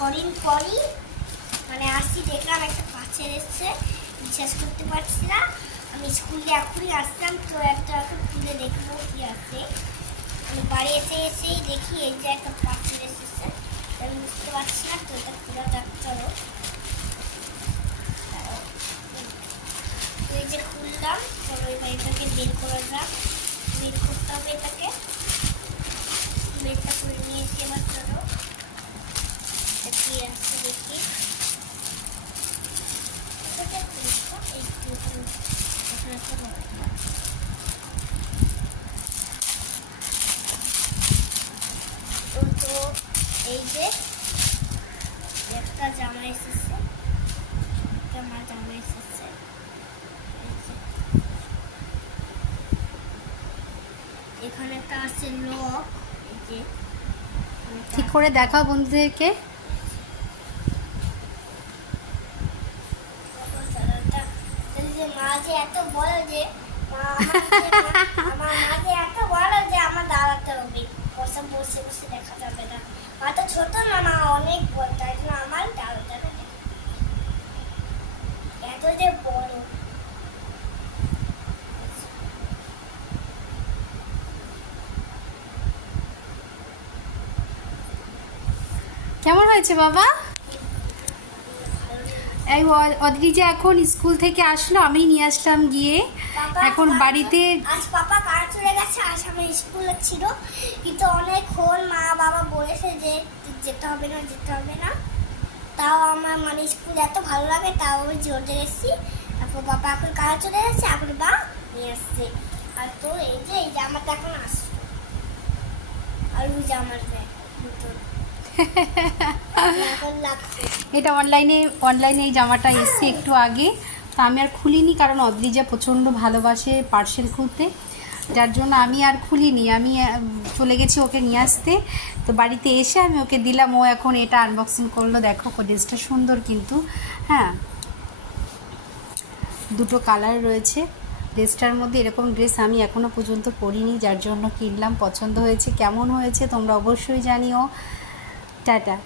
কদিন পরই মানে আসছি, দেখলাম একটা পার্সেল এসছে, বিশ্বাস করতে পারছি না। আমি স্কুলে এখনই আসলাম, তো একটা এখন খুলে দেখবো কি আছে। আমি বাড়ি এসেই দেখি এই যে একটা পার্সেল এসেছে, আমি বুঝতে পারছি না, তো এটা খুলে দেখতে হবে। এই যে খুললাম, চলো এবার এটাকে বের করা যাক। বের করতে হবে এটাকে, বেরটা করে নিয়েছি। এবার চলো কি আসছে দেখি। তো এই যে একটা জামা এসেছে, আমার জামা এসেছে। এখানে একটা আছে লক, এই যে ঠিক করে দেখাও বন্ধুদেরকে। মা যে এত বড় যে আমার মা যে এত বড় যে আমার দাঁড়াতে হবে, বসে বসে বসে দেখা যাবে না। মা তো ছোট না, মা অনেক বড়, তাই জন্য আমার দাঁড়াতে হবে। এত যে বড়, কেমন হয়েছে বাবা? এই অদ্রি যে এখন স্কুল থেকে আসলো, আমি নিয়ে আসলাম গিয়ে। এখন বাড়িতে আজ পাপা কাজ চলে গেছে, আজ আমার স্কুলে ছিল, কিন্তু অনেকক্ষণ মা বাবা বলেছে যে যেতে হবে না যেতে হবে না। তাও আমার মানে স্কুল এত ভালো লাগে, তাও আমি জোরে এসেছি। তারপর বাবা এখন কাজ চলে গেছে, এখন বা নিয়ে আসছে। আর তো এই যে এই জামাটা এখন আসছে, আর ওই জামার ব্যাগ দুটো এখন লাগছে। এটা অনলাইনে এই জামাটা এসছে একটু আগে, তো আমি আর খুলিনি, কারণ অদ্রিজা প্রচণ্ড ভালোবাসে পার্সেল খুলতে, যার জন্য আমি আর খুলিনি। আমি চলে গেছি ওকে নিয়ে আসতে, তো বাড়িতে এসে আমি ওকে দিলাম, ও এখন এটা আনবক্সিং করলো। দেখো ড্রেসটা সুন্দর কিন্তু, হ্যাঁ, দুটো কালার রয়েছে ড্রেসটার মধ্যে। এরকম ড্রেস আমি এখনও পর্যন্ত পরিনি, যার জন্য কিনলাম। পছন্দ হয়েছে, কেমন হয়েছে তোমরা অবশ্যই জানিও। টাটা।